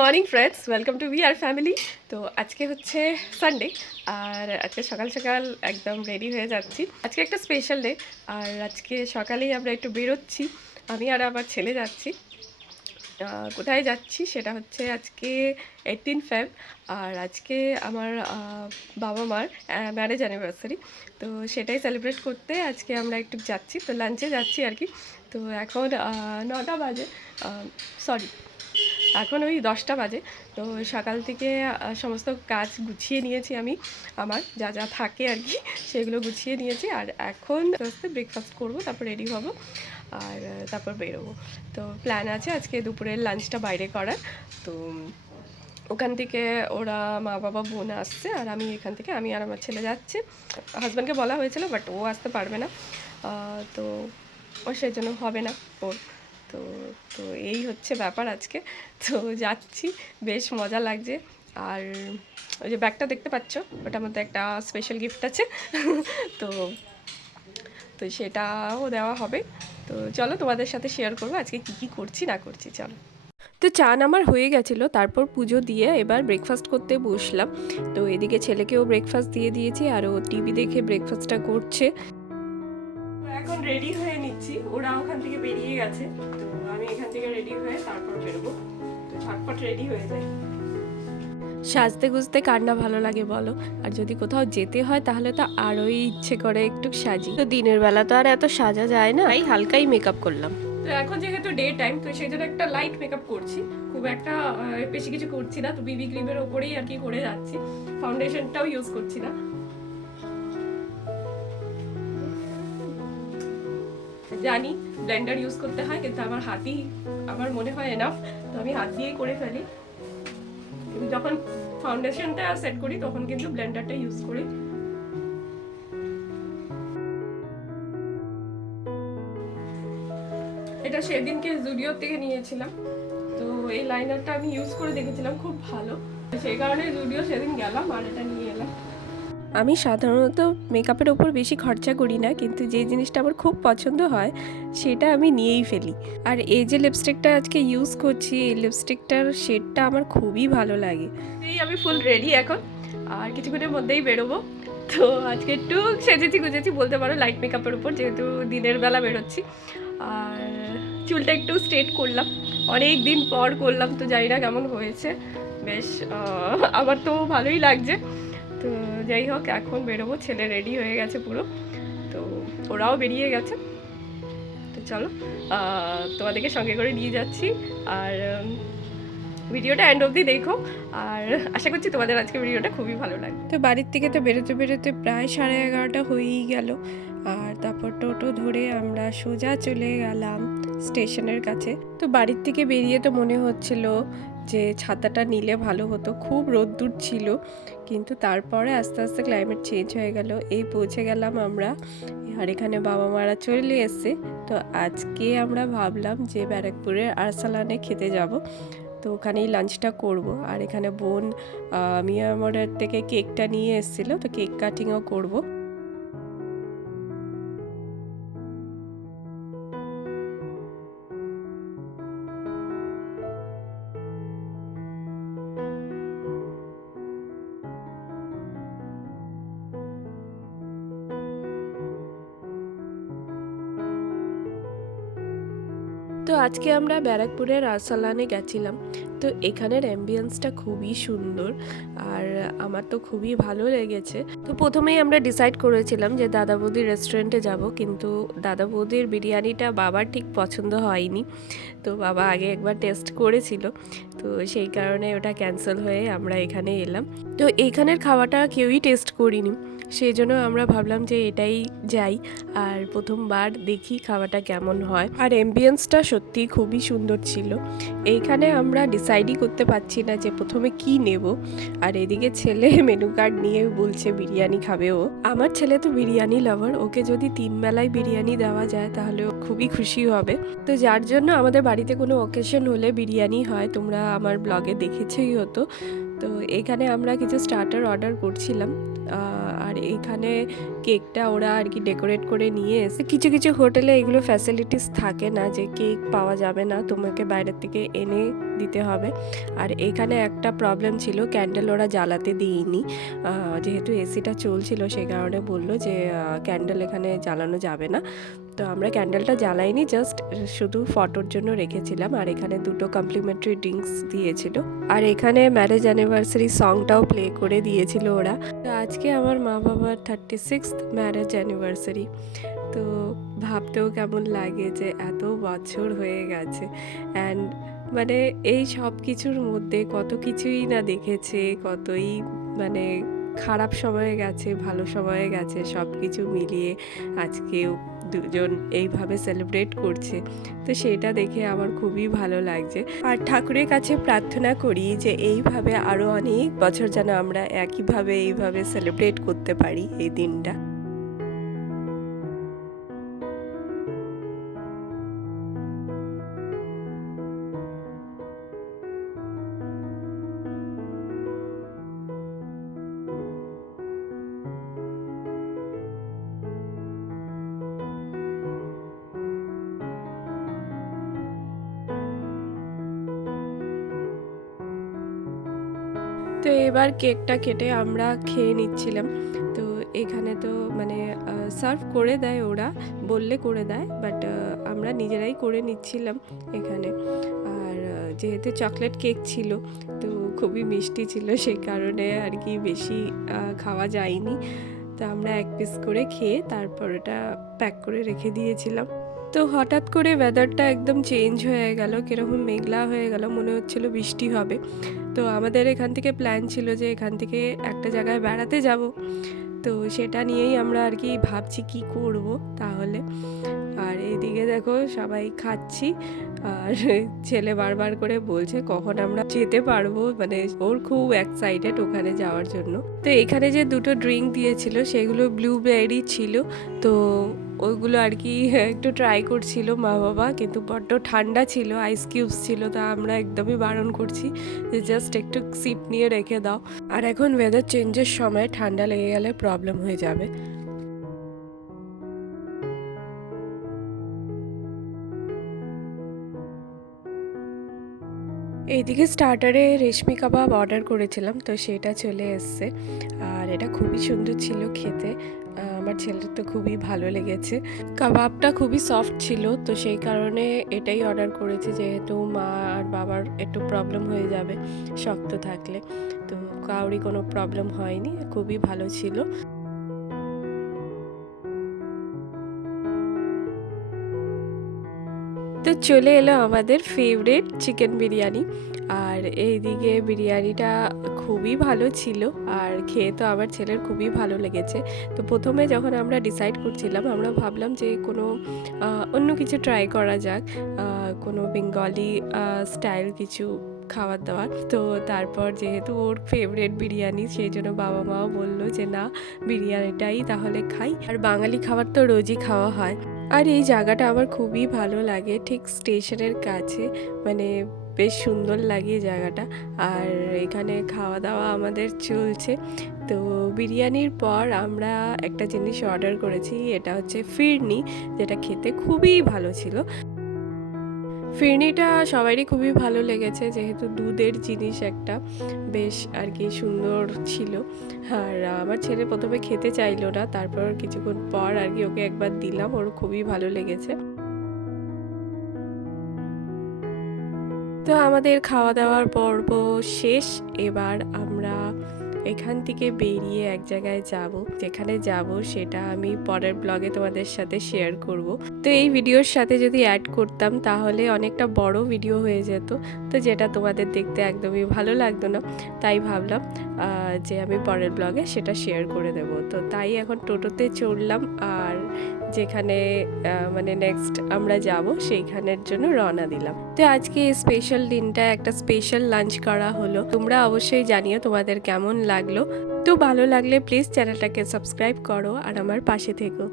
Morning friends welcome to B R family তো আজকে হচ্ছে সানডে আর আজকে সকাল সকাল একদম রেডি হয়ে যাচ্ছি। আজকে একটা স্পেশাল ডে আর আজকে সকালেই আমরা একটু বেরোচ্ছি। আমি আর আমার ছেলে যাচ্ছি। কোথায় যাচ্ছি সেটা হচ্ছে আজকে এইটিন ফেব আর আজকে আমার বাবা মার ম্যারেজ অ্যানিভার্সারি তো সেটাই সেলিব্রেট করতে আজকে আমরা একটু যাচ্ছি। তো লাঞ্চে যাচ্ছি আর কি। তো এখন নটা বাজে। সরি এখন ওই দশটা বাজে। তো সকাল থেকে সমস্ত কাজ গুছিয়ে নিয়েছি আমি, আমার যা যা থাকে আর কি, সেগুলো গুছিয়ে নিয়েছি। আর এখন আস্তে ব্রেকফাস্ট করব, তারপর রেডি হব, আর তারপর বেরোবো। তো প্ল্যান আছে আজকে দুপুরের লাঞ্চটা বাইরে করার। তো ওখান থেকে ওরা মা, বাবা, বোন আসছে, আর আমি এখান থেকে, আমি আর আমার ছেলে যাচ্ছি। হাজব্যান্ডকে বলা হয়েছিল বাট ও আসতে পারবে না। তো ও সেই জন্য হবে না, ওর তো তো এই হচ্ছে ব্যাপার আজকে। তো যাচ্ছি, বেশ মজা লাগছে। আর ওই যে ব্যাগটা দেখতে পাচ্ছ, ওটার মধ্যে একটা স্পেশাল গিফট আছে। তো তো সেটাও দেওয়া হবে। তো চলো তোমাদের সাথে শেয়ার করব আজকে কী কী করছি, না করছি, চলো। তো চান আমার হয়ে গেছিল, তারপর পুজো দিয়ে এবার ব্রেকফাস্ট করতে বসলাম। তো এদিকে ছেলেকেও ব্রেকফাস্ট দিয়ে দিয়েছি, আর ও টিভি দেখে ব্রেকফাস্টটা করছে। এখন রেডি হয়ে নিচ্ছি। ওরা ওখান থেকে বেরিয়ে গেছে। তো আমি এখান থেকে রেডি হয়ে তারপর বেরোবো। তো ঝটপট রেডি হয়ে যাই। সাজতে গুজতে কার না ভালো লাগে বলো? আর যদি কোথাও যেতে হয় তাহলে তো আরোই ইচ্ছে করে একটু সাজি। তো দিনের বেলা তো আর এত সাজা যায় না এই হালকাই মেকআপ করলাম। তো এখন যেহেতু ডে টাইম তো সেই জন্য একটা লাইট মেকআপ করছি। খুব একটা বেশি কিছু করছি না। তো বিবি ক্রিমের ওপরেই আর কি করে যাচ্ছি। ফাউন্ডেশনটাও ইউজ করছি না। জানি ব্লেন্ডার ইউজ করতে হয়, কিন্তু আমার হাতই আমার মনে হয় এনাফ তো আমি হাত দিয়েই করে ফেলি। যখন ফাউন্ডেশনটা সেট করি, তখন কিন্তু ব্লেন্ডারটা ইউজ করি। এটা সেদিনকে জুডিও থেকে নিয়েছিলাম। তো এই লাইনারটা আমি ইউজ করে দেখেছিলাম, খুব ভালো। সেই কারণে জুডিও সেদিন গেলাম আর এটা নিয়ে এলাম। আমি সাধারণত মেকআপের ওপর বেশি খরচা করি না, কিন্তু যে জিনিসটা আমার খুব পছন্দ হয়, সেটা আমি নিয়েই ফেলি। আর এই যে লিপস্টিকটা আজকে ইউজ করছি, এই লিপস্টিকটার শেডটা আমার খুবই ভালো লাগে। এই আমি ফুল রেডি এখন, আর কিছুক্ষণের মধ্যেই বেরোবো। তো আজকে একটু সেজেছি গুজেছি, বলতে পারো লাইট মেকআপের উপর, যেহেতু দিনের বেলা বেরোচ্ছি। আর চুলটা একটু স্ট্রেট করলাম, অনেক দিন পর করলাম, তো জানি না কেমন হয়েছে। বেশ আমার তো ভালোই লাগছে। তো যাই হোক, এখন বেরোবো, ছেলে রেডি হয়ে গেছে পুরো। তো ওরাও বেরিয়ে গেছে। তো চলো তোমাদেরকে সঙ্গে করে নিয়ে যাচ্ছি। আর ভিডিওটা এন্ড অবধি দেখো। আর আশা করছি তোমাদের আজকে ভিডিওটা খুবই ভালো লাগবে। তো বাড়ির থেকে তো বেরোতে বেরোতে প্রায় সাড়ে এগারোটা হয়েই গেল। আর তারপর টোটো ধরে আমরা সোজা চলে গেলাম স্টেশনের কাছে। তো বাড়ির থেকে বেরিয়ে তো মনে হচ্ছিল যে ছাতাটা নিলে ভালো হতো, খুব রোদ্দুর ছিল, কিন্তু তারপরে আস্তে আস্তে ক্লাইমেট চেঞ্জ হয়ে গেল। এই পৌঁছে গেলাম আমরা, আর এখানে বাবা মারা চলে এসছে। তো আজকে আমরা ভাবলাম যে ব্যারাকপুরের আরসালানে খেতে যাব। তো ওখানেই লাঞ্চটা করব। আর এখানে বোন মিয়া মোড়ের থেকে কেকটা নিয়ে এসেছিল, তো কেক কাটিংও করব। তো আজকে আমরা ব্যারাকপুরের রাজসালানে গেছিলাম। তো এখানের অ্যাম্বিয়েন্সটা খুবই সুন্দর আর আমার তো খুবই ভালো লেগেছে। তো প্রথমেই আমরা ডিসাইড করেছিলাম যে দাদা বৌদির রেস্টুরেন্টে যাব, কিন্তু দাদা বৌদির বিরিয়ানিটা বাবার ঠিক পছন্দ হয়নি। তো বাবা আগে একবার টেস্ট করেছিল, তো সেই কারণে ওটা ক্যান্সেল হয়ে আমরা এখানে এলাম। তো এইখানের খাওয়াটা কেউই টেস্ট করিনি সেই জন্য আমরা ভাবলাম যে এটাই যাই আর প্রথমবার দেখি খাওয়াটা কেমন হয়। আর অ্যাম্বিয়েন্সটা সত্যি খুবই সুন্দর ছিল। এইখানে আমরা ডিসাইডই করতে পারছি না যে প্রথমে কি নেব। আর এদিকে ছেলে মেনু কার্ড নিয়ে বলছে বিরিয়ানি খাবে ও। আমার ছেলে তো বিরিয়ানি লাভার ওকে যদি তিন বেলায় বিরিয়ানি দেওয়া যায় তাহলে ও খুবই খুশি হবে। তো যার জন্য আমাদের বাড়িতে কোনো অকেশন হলে বিরিয়ানি হয়, তোমরা আমার ব্লগে দেখেছেই হতো। তো এখানে আমরা কিছু স্টার্টার অর্ডার করছিলাম আর এখানে কেকটা ওরা আর কি ডেকোরেট করে নিয়ে এসে কিছু কিছু হোটেলে এগুলো ফ্যাসিলিটিস থাকে না যে কেক পাওয়া যাবে না, তোমাকে বাইরের থেকে এনে দিতে হবে। আর এখানে একটা প্রবলেম ছিল ক্যান্ডেল ওরা জ্বালাতে দিইনি যেহেতু এসিটা চলছিল সেই কারণে বলল যে ক্যান্ডেল এখানে জ্বালানো যাবে না। তো আমরা ক্যান্ডেলটা জ্বালাইনি জাস্ট শুধু ফটোর জন্য রেখেছিলাম, আর এখানে দুটো কমপ্লিমেন্টারি ড্রিঙ্কস দিয়েছিল। আর এখানে ম্যারেজ অ্যানিভার্সারি সংটাও প্লে করে দিয়েছিল ওরা। তো আজকে আমার মা বাবার থার্টি সিক্স ম্যারেজ অ্যানিভার্সারি তো ভাবতেও কেমন লাগে যে এত বছর হয়ে গেছে। অ্যান্ড মানে এই সব কিছুর মধ্যে কত কিছুই না দেখেছে, কতই মানে খারাপ সময়ে গেছে, ভালো সময়ে গেছে সব কিছু মিলিয়ে আজকেও দুজন এইভাবে সেলিব্রেট করছে। তো সেটা দেখে আমার খুবই ভালো লাগছে। আর ঠাকুরের কাছে প্রার্থনা করি যে এইভাবে আরও অনেক বছর যেন আমরা একইভাবে এইভাবে সেলিব্রেট করতে পারি এই দিনটা। তো এবার কেকটা কেটে আমরা খেয়ে নিচ্ছিলাম। তো এখানে তো মানে সার্ভ করে দেয় ওরা, বললে করে দেয়, বাট আমরা নিজেরাই করে নিচ্ছিলাম এখানে। আর যেহেতু চকলেট কেক ছিল, তো খুবই মিষ্টি ছিল, সেই কারণে আর কি বেশি খাওয়া যায়নি। তো আমরা এক পিস করে খেয়ে তারপর ওটা প্যাক করে রেখে দিয়েছিলাম। তো হঠাৎ করে ওয়েদারটা একদম চেঞ্জ হয়ে গেল, কীরকম মেঘলা হয়ে গেল, মনে হচ্ছিল বৃষ্টি হবে। তো আমাদের এখান থেকে প্ল্যান ছিল যে এখান থেকে একটা জায়গায় বেড়াতে যাব। তো সেটা নিয়েই আমরা আর কি ভাবছি কি করব তাহলে। আর এইদিকে দেখো সবাই খাচ্ছি, আর ছেলে বারবার করে বলছে কখন আমরা যেতে পারব মানে ওর খুব এক্সাইটেড ওখানে যাওয়ার জন্য। তো এখানে যে দুটো ড্রিঙ্ক দিয়েছিল, সেগুলো ব্লুবেরি ছিল। তো ওইগুলো আর কি একটু ট্রাই করছিল মা বাবা, কিন্তু বড্ড ঠান্ডা ছিল আইস কিউবস ছিল, তা আমরা একদমই বারণ করছি যে জাস্ট একটু সিপ নিয়ে রেখে দাও। আর এখন ওয়েদার চেঞ্জের সময় ঠান্ডা লেগে গেলে প্রবলেম হয়ে যাবে। এইদিকে স্টার্টারে রেশমি কাবাব অর্ডার করেছিলাম, তো সেটা চলে এসছে। আর এটা খুবই সুন্দর ছিল খেতে। আমার ছেলের তো খুবই ভালো লেগেছে। কাবাবটা খুবই সফট ছিল, তো সেই কারণে এটাই অর্ডার করেছি, যেহেতু মা আর বাবার একটু প্রবলেম হয়ে যাবে, শক্ত থাকলে। তো কাউরি কোনো প্রবলেম হয়নি, খুবই ভালো ছিল। তো চলে এলো আমাদের ফেভারিট চিকেন বিরিয়ানি। আর এইদিকে বিরিয়ানিটা খুবই ভালো ছিল আর খেয়ে তো আমার ছেলের খুবই ভালো লেগেছে। তো প্রথমে যখন আমরা ডিসাইড করছিলাম, আমরা ভাবলাম যে কোনো অন্য কিছু ট্রাই করা যাক কোনো বেঙ্গলি স্টাইল কিছু খাবার দাবার। তো তারপর যেহেতু ওর ফেভারেট বিরিয়ানি, সেই জন্য বাবা মাও বলল যে না, বিরিয়ানিটাই তাহলে খাই। আর বাঙালি খাবার তো রোজই খাওয়া হয়। আর এই জায়গাটা আমার খুবই ভালো লাগে, ঠিক স্টেশনের কাছে মানে বেশ সুন্দর লাগে জায়গাটা। আর এখানে খাওয়া দাওয়া আমাদের চলছে। তো বিরিয়ানির পর আমরা একটা জিনিস অর্ডার করেছি, এটা হচ্ছে ফিরনি, যেটা খেতে খুবই ভালো ছিল। ফিরনিটা সবারই খুবই ভালো লেগেছে, যেহেতু দুধের জিনিস একটা বেশ আর কি সুন্দর ছিল। আর আমার ছেলে প্রথমে খেতে চাইলো না, তারপর কিছুক্ষণ পর আর কি ওকে একবার দিলাম, ওর খুবই ভালো লেগেছে। তো আমাদের খাওয়া দাওয়ার পর্ব শেষ। এবার আমরা এখান থেকে বেরিয়ে এক জায়গায় যাব। যেখানে যাব সেটা আমি পরের ব্লগে তোমাদের সাথে শেয়ার করব। তো এই ভিডিওর সাথে যদি অ্যাড করতাম তাহলে অনেকটা বড় ভিডিও হয়ে যেত। তো যেটা তোমাদের দেখতে একদমই ভালো লাগতো না, তাই ভাবলাম যে আমি পরের ব্লগে সেটা শেয়ার করে দেব। তো তাই এখন টোটোতে চড়লাম আর যেখানে মানে নেক্সট আমরা যাব, সেইখানের জন্য রওনা দিলাম। তো আজকে স্পেশাল দিনটা, একটা স্পেশাল লাঞ্চ করা হলো। তোমরা অবশ্যই জানিও তোমাদের কেমন লাগল। তো ভালো লাগলে প্লিজ চ্যানেলটাকে সাবস্ক্রাইব করো আর আমার পাশে থেকো।